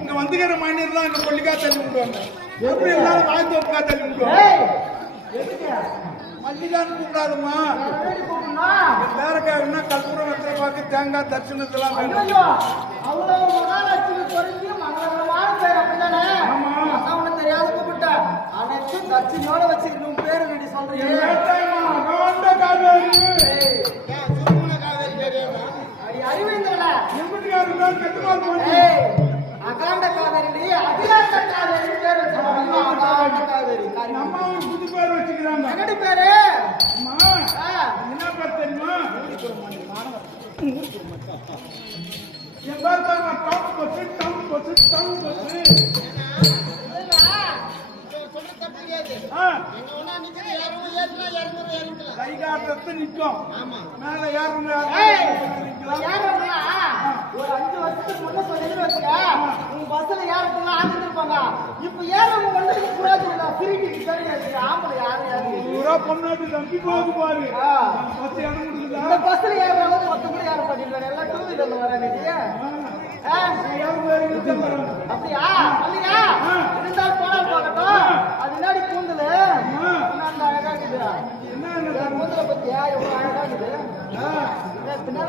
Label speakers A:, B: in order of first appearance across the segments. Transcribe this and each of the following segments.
A: இங்க வந்துக்கிற மனிதர் தான் இந்த கொல்லிக்கா தள்ளி விடுவாங்க? எப்படி இருந்தாலும் வாய் தோப்புக்கா தள்ளி விடுவாங்க? மல்லிகான்னு கூப்பிடாதுமா
B: கூப்பிடணும்?
A: வேறக்காரன்னா கற்பூரம் வெத்தலை பாக்கு தேங்காய் தரிசனத்தெல்லாம்
B: தெரியாத கூப்பிட்டேன். அனைத்தும் தட்சிணையோட வச்சுக்கிட்டு உன் பேரை நீ சொல்றியே.
A: ஏட்டாய்மா,
B: அகாண்ட காவேரி, அகிலாண்ட காவேரின்னு பேர் வச்சிருக்காங்க. அகாண்ட காவேரி.
A: அம்மாவும் புது பேர் வச்சுக்கிறாங்க
B: என்னடி பேரு?
A: என்ன பேர் தெரியுமா என் பேர் top bus town bus town bus ஆ கை காட்டுறது நிற்கும் மேல யாரும்
B: ஏய், யாருன்னா, ஒரு அஞ்சு வருஷத்துக்கு முன்ன சொன்னீங்கன்னு வச்சுக்க, உங்க பஸ்ல ஏறக்குள்ள ஆண்டுருப்பாங்க. இப்ப ஏறவங்க வந்து புராஜி திருப்பி சரி ஆம்பளை யாரும் ஏறல.
A: பூரா பொண்ணாட்டி தம்பி போகுது பாரு.
B: ஆ.
A: பத்து இடம்
B: இந்த பஸ்ல ஏறவங்க மொத்த கூட ஏற மாட்டேங்கிறாங்க எல்லாம் டூ வீலர்ல வராங்க அப்படியா? அல்லையா இருந்தா போனா போகட்டும் அது முன்னாடி கூந்தலு? பின்னாடி அழகா இருக்குது. கூந்தலை பத்தியா? எவ்வளவு அழகா இருக்குது. பின்னால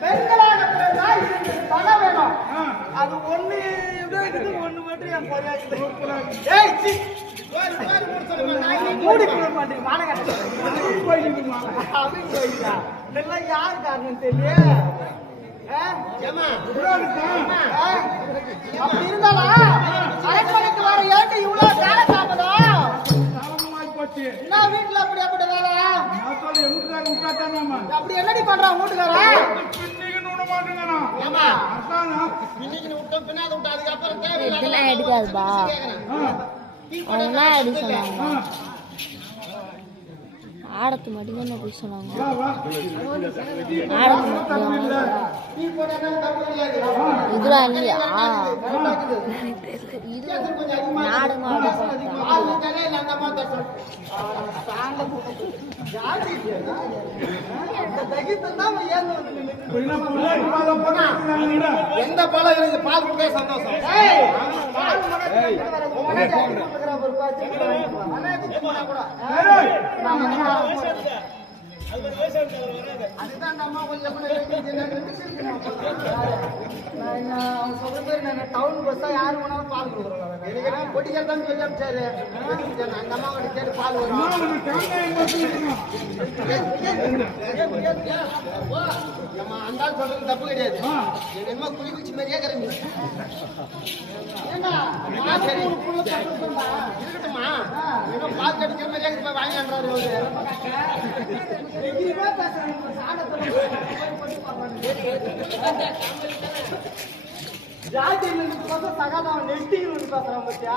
B: பெண்களாக பிறந்தால் இரண்டு பணம் வேணும். அது ஒண்ணு இது ஒண்ணு மட்டும் என் பொறையாக்குது. ஏய், சி. மூடி கொடுக்க? அப்படின்னு போயிட்டா. இதெல்லாம் யாரு காரணம் தெரியல ஆ?
A: புறாவுக்கா?
B: ஆ? அப்படி இருந்தாலும் அரண்மனைக்கு வர ஏட்டு இவ்வளவு
A: தாமதமாயி போச்சு.
B: என்ன வீட்டுல அப்படி அப்படி வேலை
A: நான் சொல்ல?
B: அப்படி என்னடி பண்றான் வீட்டுக்காரன்
A: பின்னிக்கு நூட மாட்டேங்கிறானா?
B: ஏமா
A: அதானா?
C: இதெல்லாம் எடுக்காதுப்பா
A: வா.
C: ஆடத்து மட்டும்
A: இல்ல.
B: நீ போனா தப்பு கிடையாது
C: இதெல்லாம் இல்லையா. இது நாடு மாடு.
D: எந்த பழம் எனக்கு பால் சந்தோஷம்
B: கூட அதுதான் அந்த அம்மா கொஞ்சம் நான் என்ன, அவன் சொல்ற நான் டவுன் பஸ்ஸா யாரு போனாலும் பால் கொடுக்குறோம்
D: எனக்கு பொட்டிக்கிறதான்னு சொல்லி அமிச்சாரு அந்த அம்மாவோட கேட்டு பால் வரும்.
A: அம்மா,
D: அந்த ஆள் சொல்றது தப்பு கிடையாது.
A: ஆ,
D: எங்க அம்மா குளி குச்சி மாதிரியே கிளம்பி
B: ஏண்டா, நானும் ஒரு புள்ள தட்டுறேன்டா.
D: இருக்கட்டுமா இன்னும் பால் கடிக்கிற மாதிரியே போய் வாங்கிடுறாரு அவரு.
B: எங்கிரிப்பா பேசுறேன், இப்ப சாணத்துல போய் போட்டு பார்ப்பானுங்க. ஜாதி இல்லைன்னு பார்த்தா சகாதாவன் நெட்டின்னு பேசுறான் பாத்தியா?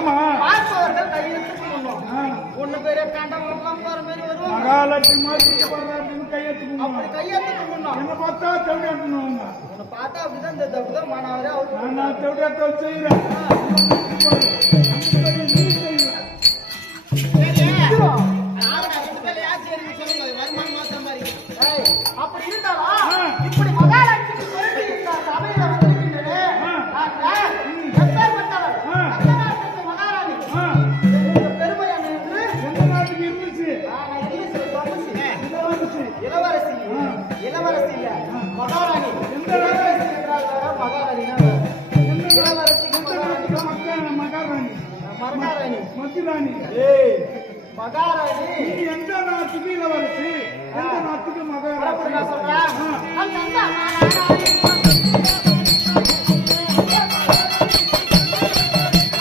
A: ஆமா.
B: பார்ப்பவர்கள் கையெழுத்து
A: பண்ணணும்
B: ஒண்ணு பேரே கண்டம் வரலாம் போற மாதிரி வருவாங்க
A: மகாலட்சுமி மாதிரி அப்படின்னு கையெழுத்து
B: பண்ணணும் அப்படி கையெழுத்து
A: முக்கிராணி
B: மகாராணி.
A: நீ எந்த நாட்டுக்கு இளவரசி? எந்த நாட்டுக்கு மகாராணி?
B: சொல்றேன்.